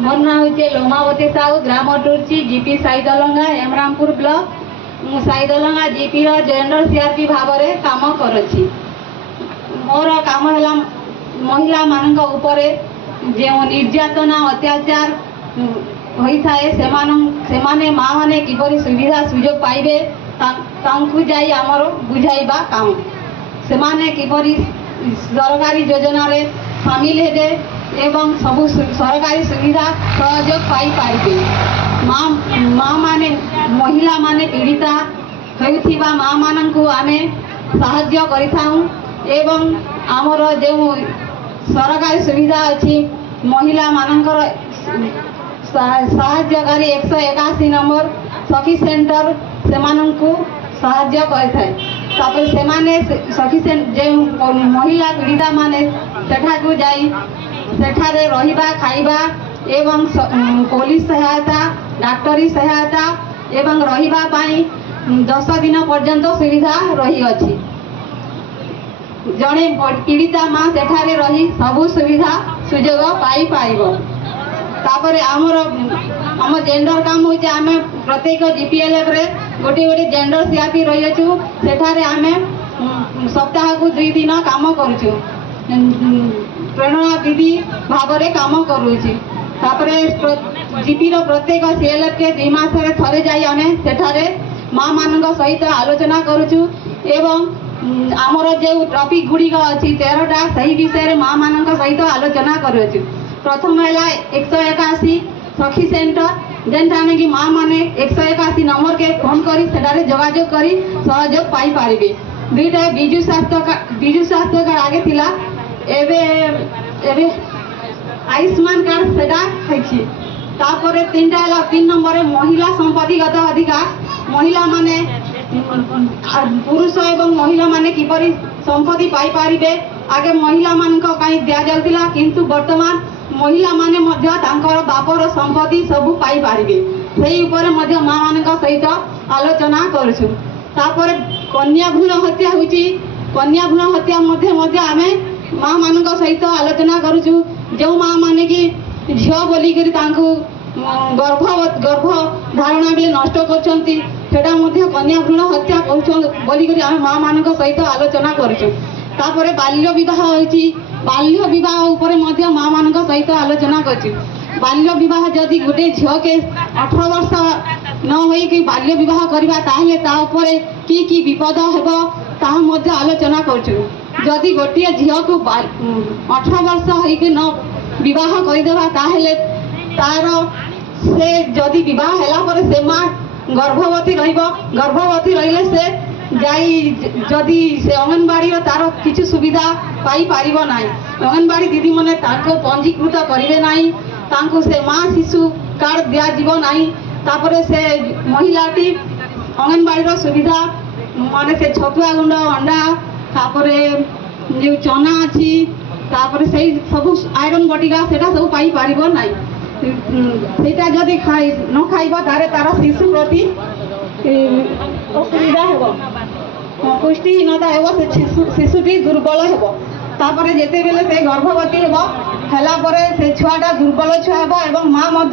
मोर ना हूँ लोमावती साहू ग्राम टूर्ची GP Saidalanga Hemrampur block Saidalanga GP gender CRP भाव में काम करुच्ची। मोर काम है महिला मान जो निर्यातना अत्याचार होता है से माँ मैंने किपरि सुविधा सुजोग पाइबे जाई आमर बुझाइबा काम से किपरि सरकारी योजना रे शामिल हेबे एवं सबु सरकारी सुविधा सहयोग पाई पारिबे। माँ माने महिला माने पीड़िता होउथिबा माँ माननकु आमे साहाय्य करिथाउ एवं आमर जो सरकारी सुविधा अछि महिला मानकर साहाय्यकारी 181 नंबर सखी सेंटर से साहाय्य करिथाय। तापर से माने सखी जो महिला पीड़िता माने सेठाकु जाई सेठारे रहिबा खाइबा एवं पुलिस सहायता डाक्टरी सहायता एवं रहिबा पाई 10 दिन पर्यंत सुविधा रही अछि। जड़े पीड़िता माँ सेठारे रही सबु सुविधा सुजोग पाई पाइबो। तापर आम जेंडर काम हो प्रत्येक जीपीएलएफ रे गोटे गोटे जेंडर सीआरपी रही अच्छु सेठारे आमे सप्ताह को 2 दिन काम करूँ प्रेरणा दीदी भाव में काम करुँची। तापर जीपी प्रत्येक सीएलएफ के 2 मास थरे जाई आमे सेठारे माँ मान सहित आलोचना करुँ एवं आमर जो टॉपिक गुड़िक अच्छी 13टा सही विषय माँ मान सहित आलोचना करुँ। प्रथम है 181 सखी सेंटर जेनटा आमे कि माँ माने 181 नंबर के फोन करी सेटारे जोगाजोग करी सहयोग पाई पारिबे। 2टा बिजु स्वास्थ्य कार्ड आगे थिला एबे आयुष्मान कार्ड सेटा हैछि। तापर 3टा है 3 नंबर महिला संपत्तिगत अधिकार महिला माने पुरुष एवं महिला माने किपरि संपत्ति पाई पारिबे। आगे महिला मान दिया जाउतिला किंतु वर्तमान महिला माने मध्य तांकर बापर संपत्ति सबु पाई पारिबे सेही ऊपर मध्य माँ मान सहित आलोचना करूँ। तापर कन्या भ्रूण हत्या होची कन्या भ्रूण हत्या मध्य आमे माँ मान सहित आलोचना करूँ। जो माँ माने कि झील बोलिक गर्भ धारणा बेले नष्ट करछंती सेटा मध्य कन्या भ्रूण हत्या बोलिक माँ मान सहित आलोचना करूँ। तापर बाल्य विवाह होची बाल्य विवाह ऊपर मध्य माँ मान सहित आलोचना कर। बाल्य विवाह जदि गोटे झील के 18 वर्ष न होई कि बाल्य विवाह करबा ताहले ता ऊपर की विपद हेबो ताहा मध्य आलोचना करछु। जदि गोटे झील को 18 वर्ष होई कि न विवाह करदेबा ताहले तार से जदि विवाह हैला पर से माँ गर्भवती रहिबो गर्भवती रहिले से जाई जदि से अंगनवाड़ी तार किसी सुविधा पाई पारिबो नाही। अंगनवाड़ी दीदी माने ताको पंजीकृत करिवे नाही तांको से माँ शिशु कार्ड दिया जीवो नाही। तापरे से महिलाटी अंगनवाड़ी रो सुविधा माने से छतुआ गुंड अंडा तापरे जो चना अछि तापरे से सब आयरन बटिका सेटा सब पाई पारिबो नाही। सेटा जदि खाई न खाइबो तारे तार शिशु प्रति असुविधा हेबो पुष्टिहीनता हेबो से शिशुटी दुर्बल हेबो। तापरे जेते बेले से गर्भवती हेबो हैला परे से छुआटा दुर्बल छुआ हेबो एवं माँ मध्य